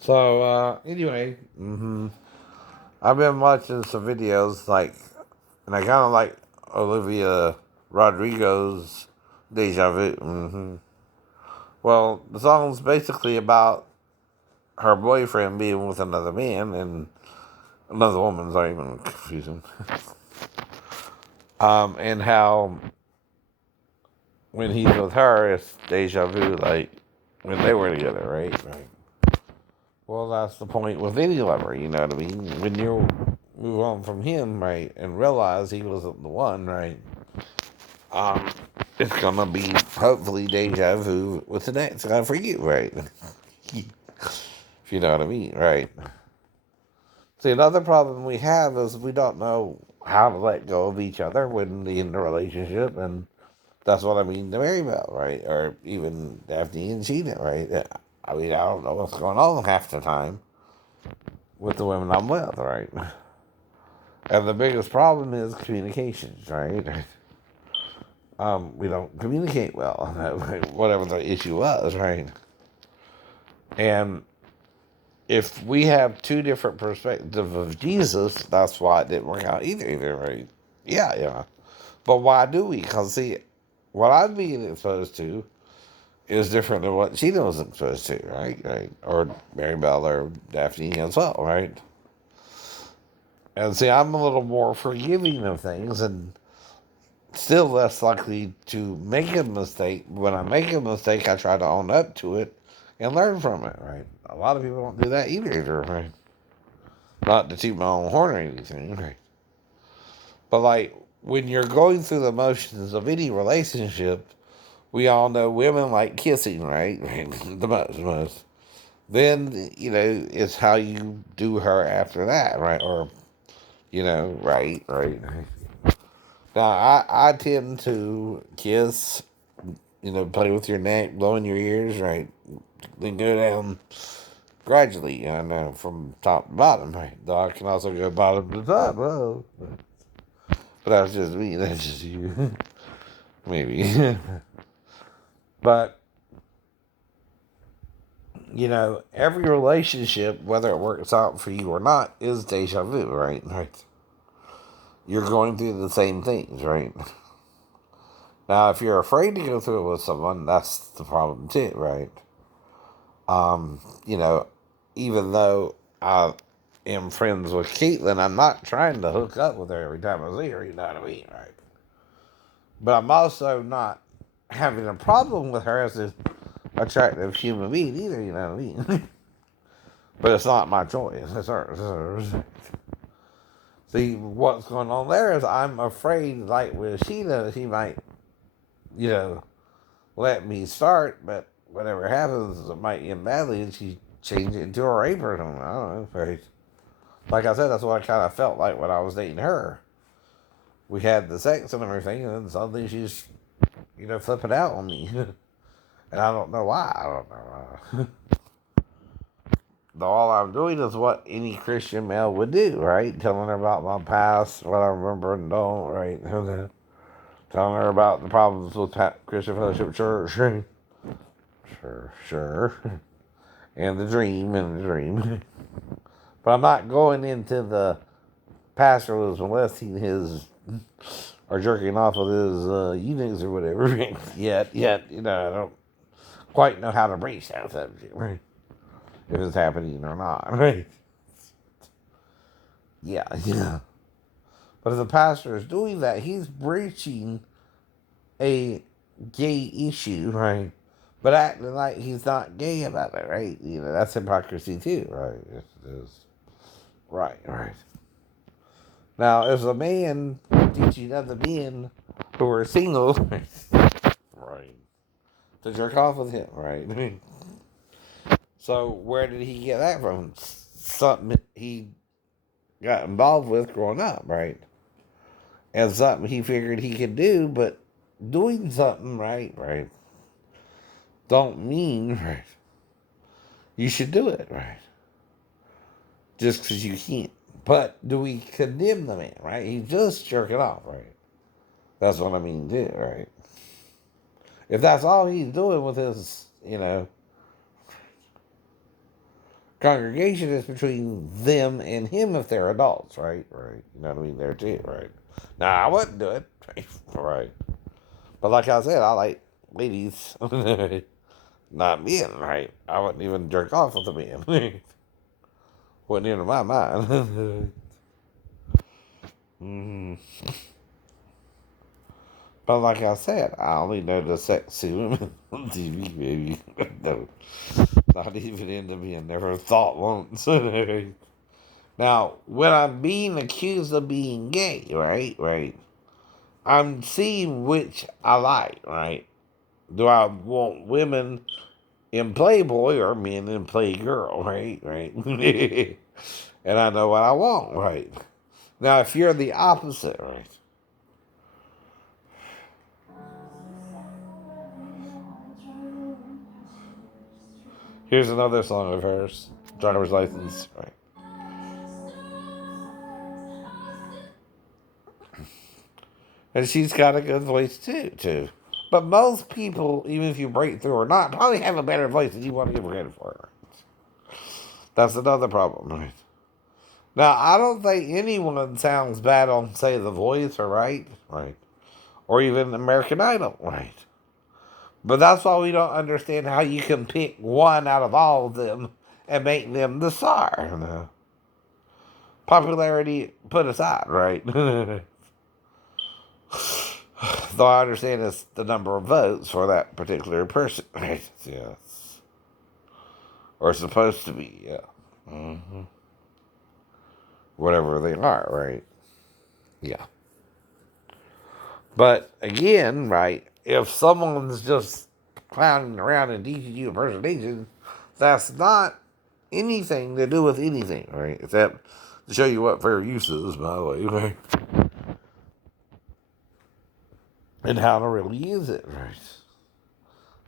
So, anyway, I've been watching some videos, and I kind of like Olivia Rodrigo's Deja Vu. Well, the song's basically about her boyfriend being with another man and another woman. Sorry, even confusing. And how when he's with her, it's deja vu, like when they were together, right? Right. Well, that's the point with any lover, you know what I mean? When you move on from him, right, and realize he wasn't the one, right, um, it's gonna be hopefully deja vu with the next guy for you, right? If you know what I mean, right? See, another problem we have is we don't know how to let go of each other when in the relationship, and that's what I mean to Mary Bell, right? Or even Daphne and Sheena, right? I mean, I don't know what's going on half the time with the women I'm with, right? And the biggest problem is communications, right? We don't communicate well, whatever the issue was, right? And if we have two different perspectives of Jesus, that's why it didn't work out either, right? Yeah, yeah. But why do we? Because, see, what I'm being exposed to is different than what Sheena was exposed to, right? Right? Or Mary Bell or Daphne as well, right? And see, I'm a little more forgiving of things and still less likely to make a mistake. When I make a mistake, I try to own up to it and learn from it, right? A lot of people don't do that either, right? Not to toot my own horn or anything, right? But like when you're going through the motions of any relationship, we all know women like kissing, right? the most. Then, it's how you do her after that, right? Or, right. Now, I tend to kiss, play with your neck, blow in your ears, right? Then go down gradually, from top to bottom, right? Though I can also go bottom to top, oh. But that's just me, that's just you. Maybe. But, every relationship, whether it works out for you or not, is deja vu, right? Right. You're going through the same things, right? Now, if you're afraid to go through it with someone, that's the problem too, right? Um, you know, Even though I am friends with Caitlin, I'm not trying to hook up with her every time I see her, you know what I mean, right? But I'm also not having a problem with her as an attractive human being either, you know what I mean? But it's not my choice, it's hers. See, what's going on there is I'm afraid, like with Sheena, she might, you know, let me start, but whatever happens, it might end badly, and she changed it into a rape or something. I don't know. Right? Like I said, that's what I kind of felt like when I was dating her. We had the sex and everything, and then suddenly she's, flipping out on me. And I don't know why. I don't know why. All I'm doing is what any Christian male would do, right? Telling her about my past, what I remember and don't, right? Telling her about the problems with Christian Fellowship Church. Sure. And the dream. But I'm not going into the pastor was molesting his or jerking off with his eunuchs or whatever yet. I don't quite know how to breach that subject, right? If it's happening or not, right? Yeah. But if the pastor is doing that, he's breaching a gay issue, right? But acting like he's not gay about it, right? That's hypocrisy too, right? It is. Right. Now, if a man teaching other men who are single, right, to jerk off with him, right? So where did he get that from? Something he got involved with growing up, right? And something he figured he could do, but doing something right, don't mean right. You should do it, right? Just because you can't. But do we condemn the man, right? He's just jerking off, right? That's what I mean, too, right? If that's all he's doing with his, Congregation is between them and him if they're adults, right? Right. You know what I mean? There too, right? Now, I wouldn't do it, right? But like I said, I like ladies, not men, right? I wouldn't even jerk off with a man. Wouldn't enter my mind. But like I said, I only know the sexy women on TV, baby. No, not even into being never thought once. Now, when I'm being accused of being gay, right, I'm seeing which I like, right? Do I want women in Playboy or men in Playgirl, right? And I know what I want, right? Now, if you're the opposite, right? Here's another song of hers, Driver's License, right? And she's got a good voice too. But most people, even if you break through or not, probably have a better voice than you want to give credit for. That's another problem, right? Now, I don't think anyone sounds bad on, say, The Voice or right, or even American Idol, right. But that's why we don't understand how you can pick one out of all of them and make them the star. Popularity put aside, right? Though I understand it's the number of votes for that particular person, right? Yes. Or supposed to be, yeah. Mm-hmm. Whatever they are, right? Yeah. But again, right, if someone's just clowning around and teaching you impersonation, that's not anything to do with anything, right? Except to show you what fair use is, by the way, right? And how to really use it, right?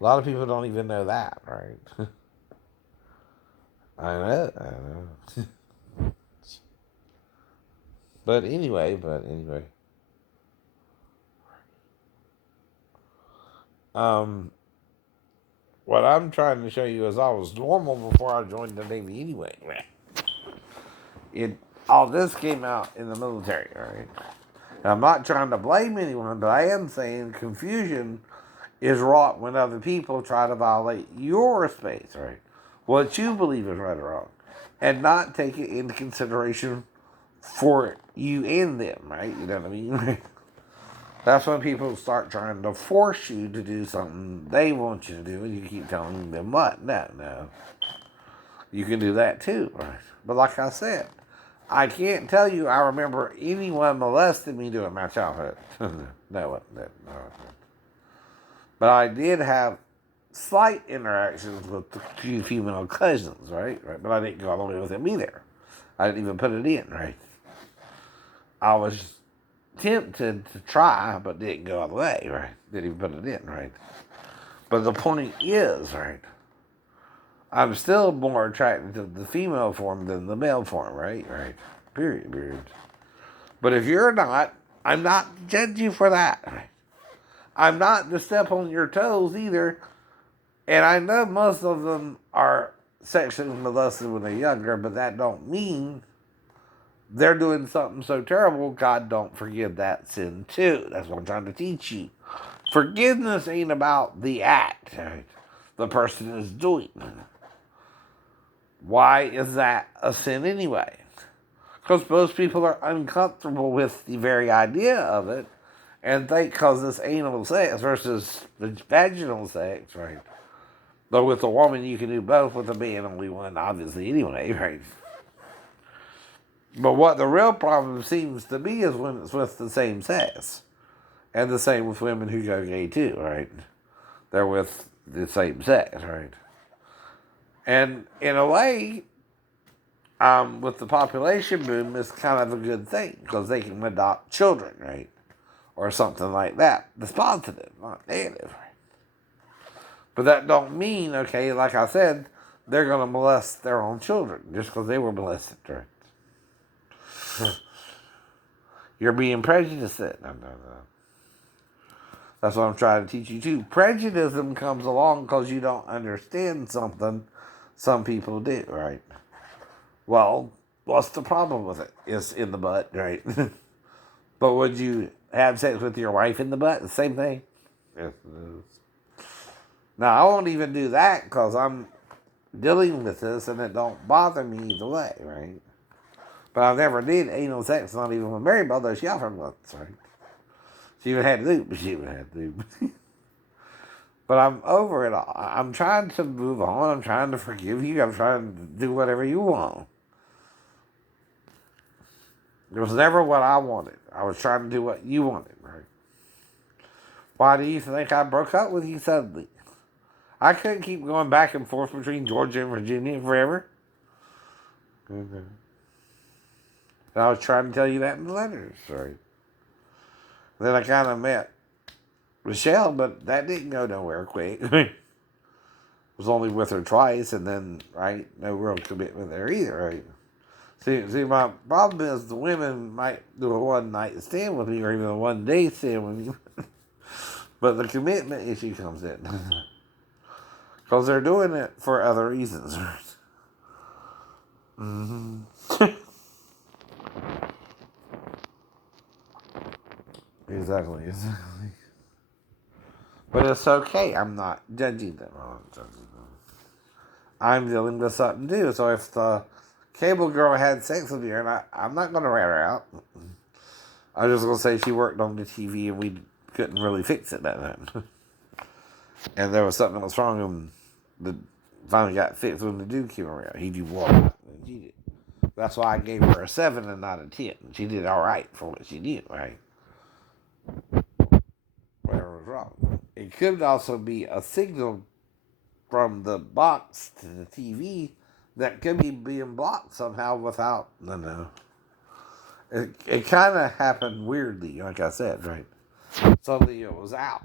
A lot of people don't even know that, right? I know. But anyway. Um, what I'm trying to show you is I was normal before I joined the Navy anyway. It all this came out in the military, right? And I'm not trying to blame anyone, but I am saying confusion is wrought when other people try to violate your space, right? What you believe is right or wrong, and not take it into consideration for you and them, right? You know what I mean? That's when people start trying to force you to do something they want you to do, and you keep telling them what? No. You can do that too, right? But like I said, I can't tell you I remember anyone molesting me during my childhood. No. But I did have slight interactions with a few female cousins, right? But I didn't go all the way with them either. I didn't even put it in, right? I was tempted to try, but didn't go all the way, right? Didn't even put it in, right? But the point is, right? I'm still more attracted to the female form than the male form, right? Right. Period. But if you're not, I'm not judging you for that. I'm not to step on your toes either. And I know most of them are sexually molested when they're younger, but that don't mean they're doing something so terrible, God don't forgive that sin too. That's what I'm trying to teach you. Forgiveness ain't about the act the person is doing. Why is that a sin anyway? Because most people are uncomfortable with the very idea of it and think because it's anal sex versus vaginal sex, right? Though with a woman you can do both, with a man only one, obviously, anyway, right? But what the real problem seems to be is when it's with the same sex. And the same with women who go gay too, right? They're with the same sex, right? And in a way, with the population boom, it's kind of a good thing because they can adopt children, right? Or something like that. That's positive, not negative. But that don't mean, okay, like I said, they're going to molest their own children just because they were molested, right? You're being prejudiced. No. That's what I'm trying to teach you too. Prejudice comes along because you don't understand something, Some people do, right? Well, what's the problem with it? It's in the butt, right? But would you have sex with your wife in the butt? The same thing? Yes, it is. Now, I won't even do that because I'm dealing with this and it don't bother me either way, right? But I've never did anal sex, not even with Mary, although she offered once, right? She even had to do it, but she even had to do it. But I'm over it all. I'm trying to move on. I'm trying to forgive you. I'm trying to do whatever you want. It was never what I wanted. I was trying to do what you wanted, right? Why do you think I broke up with you suddenly? I couldn't keep going back and forth between Georgia and Virginia forever. Mm-hmm. And I was trying to tell you that in the letters, right? Then I kind of met Michelle, but that didn't go nowhere quick. Was only with her twice, and then, right, no real commitment there either, right? See, my problem is the women might do a one night stand with me or even a 1 day stand with me, but the commitment issue comes in because they're doing it for other reasons. Mm-hmm. Exactly. But it's okay. I'm not judging them. I'm dealing with something too. So if the cable girl had sex with me, and I'm not going to rat her out. I'm just going to say she worked on the TV and we couldn't really fix it that time. And there was something that was wrong and the finally got fixed when the dude came around. He did walk out and she did. That's why I gave her a 7 and not a 10. She did all right for what she did, right? Whatever was wrong. It could also be a signal from the box to the TV that could be being blocked somehow without. No. It kind of happened weirdly, like I said, right? Suddenly it was out.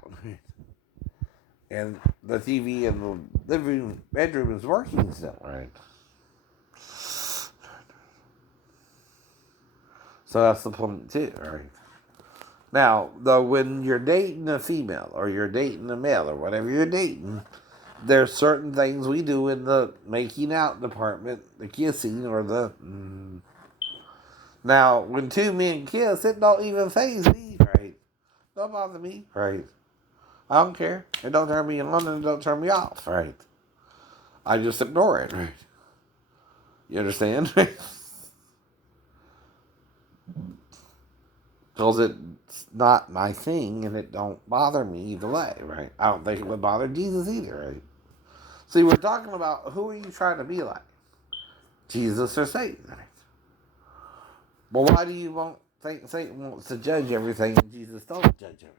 And the TV in the living bedroom is working still, right? So that's the point too, right? Now, though, when you're dating a female or you're dating a male or whatever you're dating, there's certain things we do in the making out department, the kissing or the. Now, when two men kiss, it don't even faze me, right? Don't bother me, right? I don't care. It don't turn me on and it don't turn me off, right? I just ignore it, right? You understand? Because it's not my thing and it don't bother me either way, right? I don't think it would bother Jesus either, right? See, we're talking about who are you trying to be like? Jesus or Satan, right? Well, why do you think Satan wants to judge everything and Jesus don't judge everything?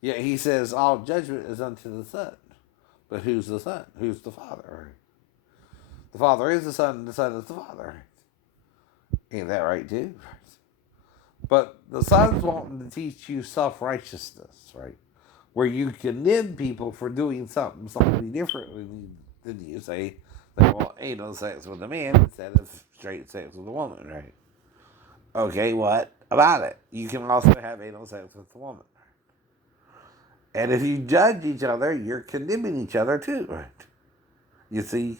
Yeah, he says all judgment is unto the Son. But who's the Son? Who's the Father? Right? The Father is the Son and the Son is the Father. Right? Ain't that right too? Right? But the Son's wanting to teach you self-righteousness, right? Where you condemn people for doing something differently than you. Say they want anal sex with a man instead of straight sex with a woman, right? Okay, what about it? You can also have anal sex with a woman. And if you judge each other, you're condemning each other too, right? You see?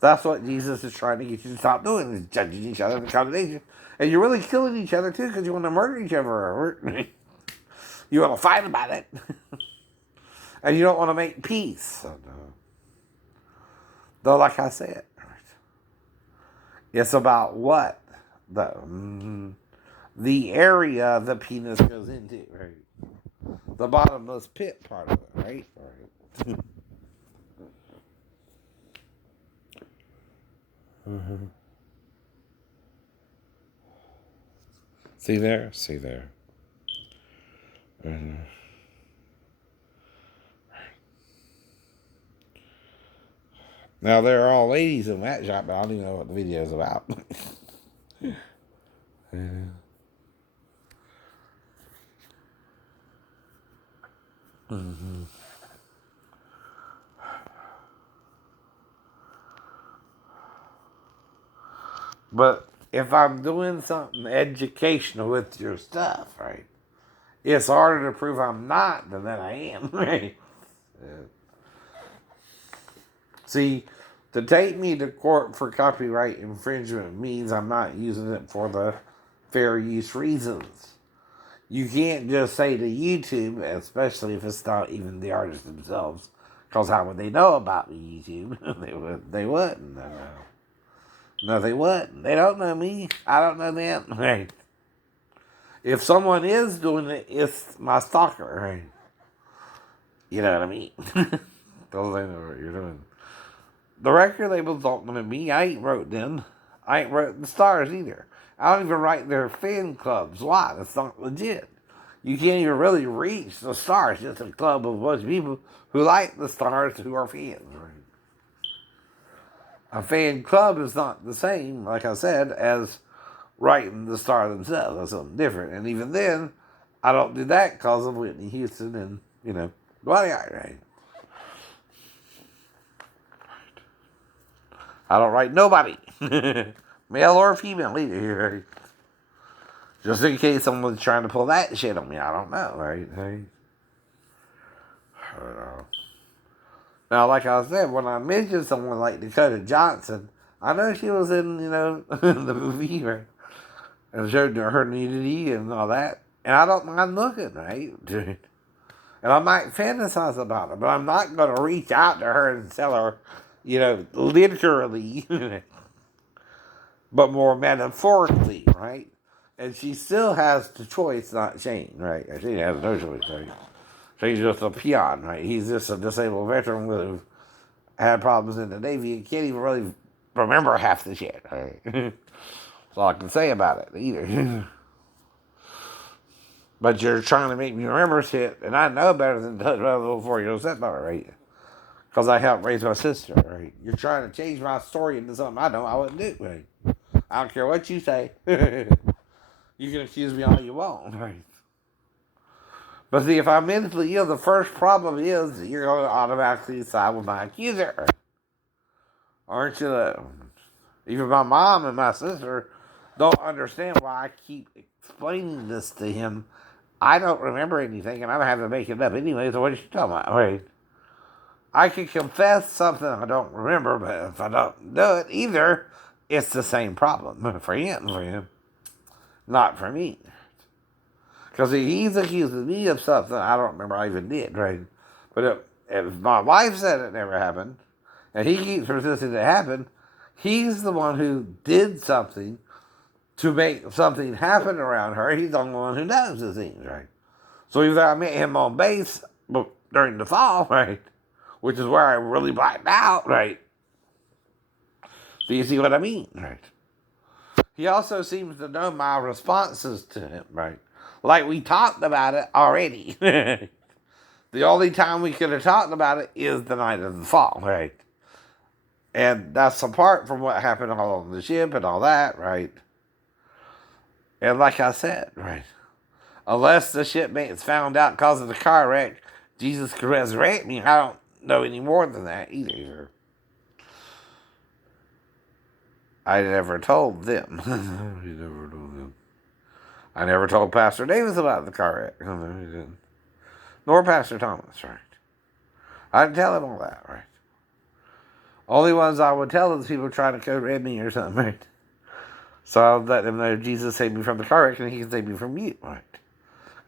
That's what Jesus is trying to get you to stop doing, is judging each other in the condemnation. And you're really killing each other too because you want to murder each other. You want to fight about it. And you don't want to make peace. So, no. Though, like I said, it's about what? The area the penis goes into, right? The bottomless pit part of it, right? Right. Mm-hmm. See there? See there. Mm-hmm. Now, there are all ladies in that shop, but I don't even know what the video is about. Mm-hmm. But if I'm doing something educational with your stuff, right, it's harder to prove I'm not than that I am, right? See, to take me to court for copyright infringement means I'm not using it for the fair use reasons. You can't just say to YouTube, especially if it's not even the artists themselves, because how would they know about the YouTube? They wouldn't. No, they wouldn't. They don't know me. I don't know them. Right. If someone is doing it, it's my stalker. Right. You know what I mean? Because they know what you're doing. The record labels don't know me. I ain't wrote them. I ain't wrote the stars either. I don't even write their fan clubs. Why? That's not legit. You can't even really reach the stars. It's a club of a bunch of people who like the stars who are fans. Right? A fan club is not the same, like I said, as writing the star themselves. That's something different. And even then, I don't do that because of Whitney Houston and, Buddy right? I don't write nobody. Male or female either, right? Just in case someone's trying to pull that shit on me. I don't know, right? I don't know. Now, like I said, when I mentioned someone like Dakota Johnson, I know she was in, the movie, right? And showed her nudity and all that. And I don't mind looking, right? And I might fantasize about her, but I'm not going to reach out to her and tell her, literally, but more metaphorically, right? And she still has the choice, not Shane, right? She has no choice, right? She's just a peon, right? He's just a disabled veteran who had problems in the Navy and can't even really remember half the shit, right? That's all I can say about it, either. But you're trying to make me remember shit, and I know better than to touch my little 4-year-old stepdaughter, right? Because I helped raise my sister, right? You're trying to change my story into something I wouldn't do, right? I don't care what you say. You can accuse me all you want, right? But see, if I'm mentally ill, the first problem is that you're going to automatically side with my accuser. Aren't you? Even my mom and my sister don't understand why I keep explaining this to him. I don't remember anything, and I'm having to make it up anyway, so what are you talking about? Right? I can confess something I don't remember, but if I don't do it either, it's the same problem for him, not for me. Because he's accusing me of something I don't remember I even did, right? But if my wife said it never happened, and he keeps resisting it happen, he's the one who did something to make something happen around her. He's the only one who knows the things, right? So either I met him on base during the fall, right? Which is where I really blacked out, right? Do you see what I mean, right? He also seems to know my responses to him, right? Like we talked about it already. The only time we could have talked about it is the night of the fall, right? And that's apart from what happened all on the ship and all that, right? And like I said, right? Unless the shipmates found out because of the car wreck, Jesus could resurrect me. I don't know any more than that either. I never told them. He never told them. I never told Pastor Davis about the car wreck. Nor Pastor Thomas, right? I didn't tell him all that, right? Only ones I would tell is people trying to code red me or something, right? So I'll let them know Jesus saved me from the car wreck and he can save me from you, right?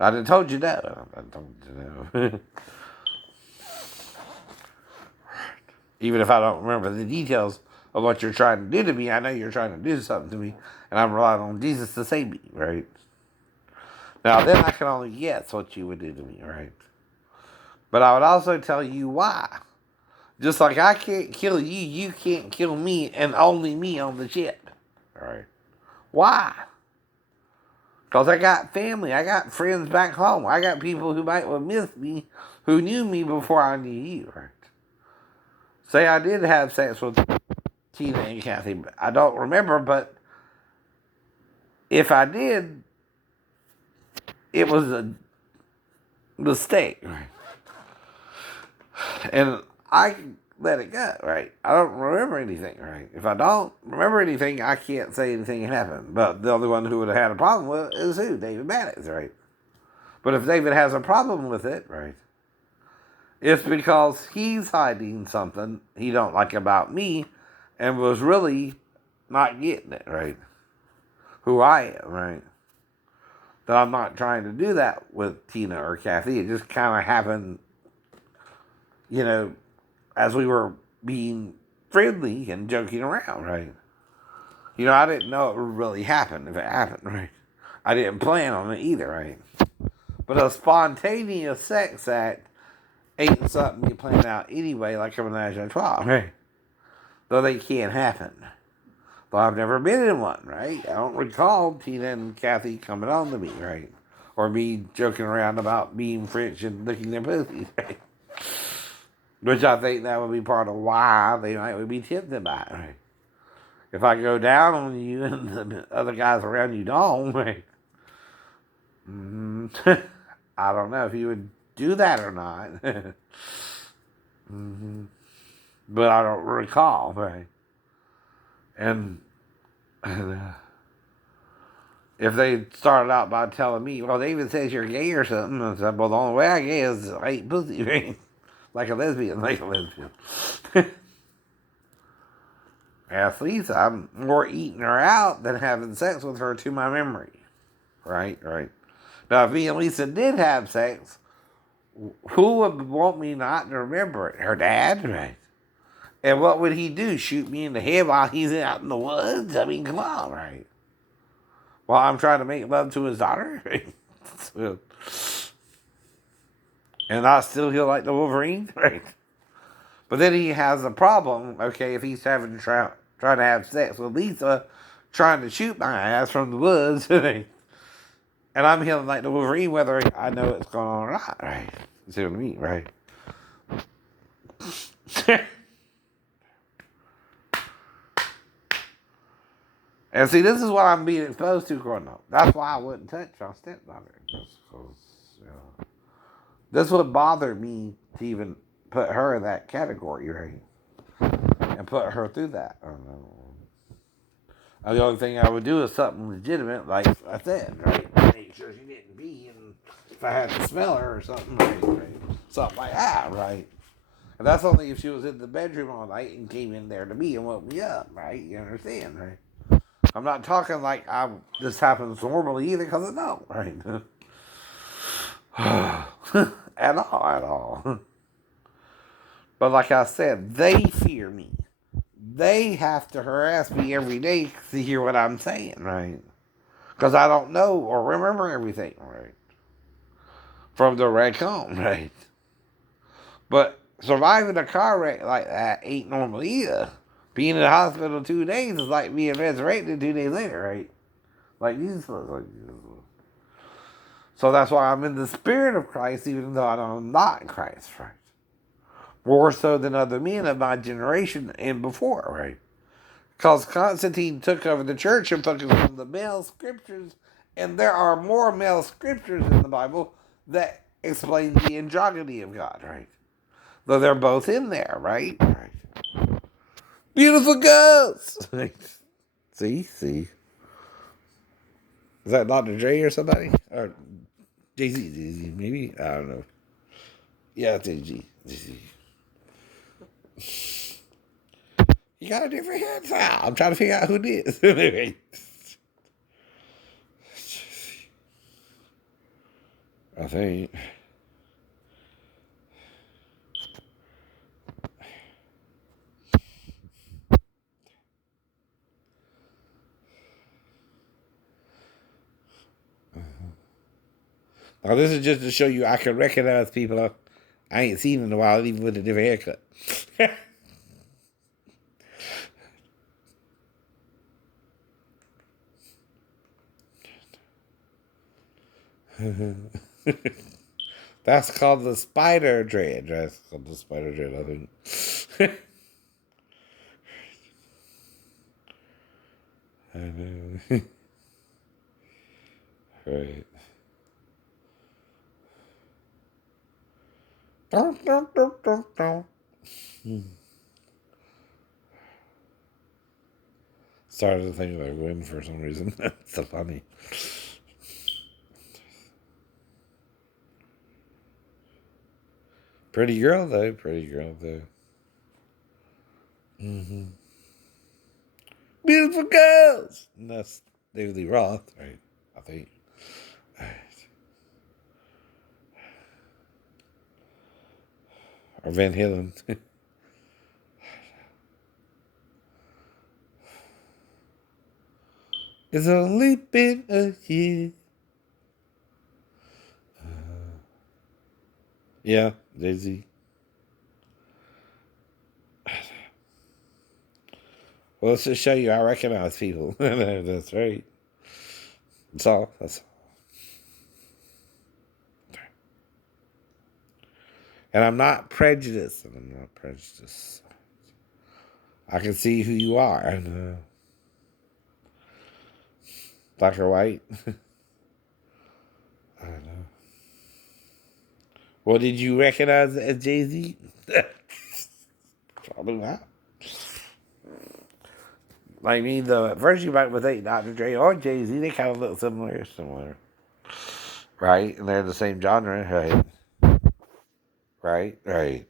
I didn't told you that. I told you that. Even if I don't remember the details of what you're trying to do to me, I know you're trying to do something to me, and I'm relying on Jesus to save me, right? Now, then I can only guess what you would do to me, right? But I would also tell you why. Just like I can't kill you, you can't kill me, and only me on the ship. All right. Why? Because I got family. I got friends back home. I got people who might have missed me, who knew me before I knew you, right? Say I did have sex with Tina and Kathy. I don't remember, but if I did, it was a mistake, right? And I let it go, right? I don't remember anything, right? If I don't remember anything, I can't say anything happened. But the only one who would have had a problem with it is who? David Maddox, right? But if David has a problem with it, right? It's because he's hiding something he don't like about me and was really not getting it, right? Who I am, right? That I'm not trying to do that with Tina or Kathy. It just kind of happened, you know, as we were being friendly and joking around, right? I didn't know it would really happen if it happened, right? I didn't plan on it either, right? But a spontaneous sex act ain't something you plan out anyway, like a menage a trois, right? Though they can happen. Though I've never been in one, right? I don't recall Tina and Kathy coming on to me, right? Or me joking around about being French and licking their pussies, right? Which I think that would be part of why they might be tempted by it, right? If I go down on you and the other guys around you don't, right? I don't know if you would do that or not. But I don't recall, right? And, and if they started out by telling me, well, David says you're gay or something, I said, well, the only way I'm gay is I eat pussy, right? Like a lesbian, like a lesbian. Ask Lisa, I'm more eating her out than having sex with her to my memory. Right, right. Now, if me and Lisa did have sex, who would want me not to remember it? Her dad, right? And what would he do? Shoot me in the head while he's out in the woods? I mean, come on, right? While I'm trying to make love to his daughter? Right? And I still feel like the Wolverine? Right? But then he has a problem, okay, if he's trying to have sex with Lisa, trying to shoot my ass from the woods, and I'm feeling like the Wolverine, whether I know what's going on or not, right? You see what I mean, right? And see, this is what I'm being exposed to growing up. That's why I wouldn't touch my stepdaughter. Just because, this would bother me to even put her in that category, right? And put her through that. I don't know. The only thing I would do is something legitimate, like I said, right? Make sure she didn't pee, and if I had to smell her or something, right? Something like that, right? And that's only if she was in the bedroom all night and came in there to me and woke me up, right? You understand, right? I'm not talking like this happens normally either, because it don't, right? At all. But like I said, they fear me. They have to harass me every day to hear what I'm saying, right? Because I don't know or remember everything, right? From the wreck home, right? But surviving a car wreck like that ain't normal either. Being in the hospital 2 days is like being resurrected 2 days later, right? Like Jesus was. Like Jesus was. So that's why I'm in the spirit of Christ, even though I'm not in Christ, right? More so than other men of my generation and before, right? Because Constantine took over the church and focused on the male scriptures, and there are more male scriptures in the Bible that explain the androgyny of God, right? Though they're both in there, right? Right. Beautiful girls! See? Is that Dr. Dre or somebody? Or Jay-Z, maybe? I don't know. Yeah, Jay-Z. You got a different hairstyle. I'm trying to figure out who it is. I think. Now, this is just to show you I can recognize people I ain't seen in a while, even with a different haircut. That's called the spider dread. That's called the spider dread, I think. I know. Right. Started to think about women for some reason. That's so funny. Pretty girl, though. Pretty girl, though. Beautiful girls! And that's David Lee Roth, right? I think. Or Van Halen. It's only been a year. Yeah, Jay-Z. Well, let's just show you I recognize people. That's right. That's all. That's all. And I'm not prejudiced. I can see who you are. And, black or white. I don't know. Well, did you recognize it as Jay-Z? Probably not. Like me, the version you might with Dr. Dre or Jay-Z, they kind of look similar. Right? And they're the same genre, right? Right?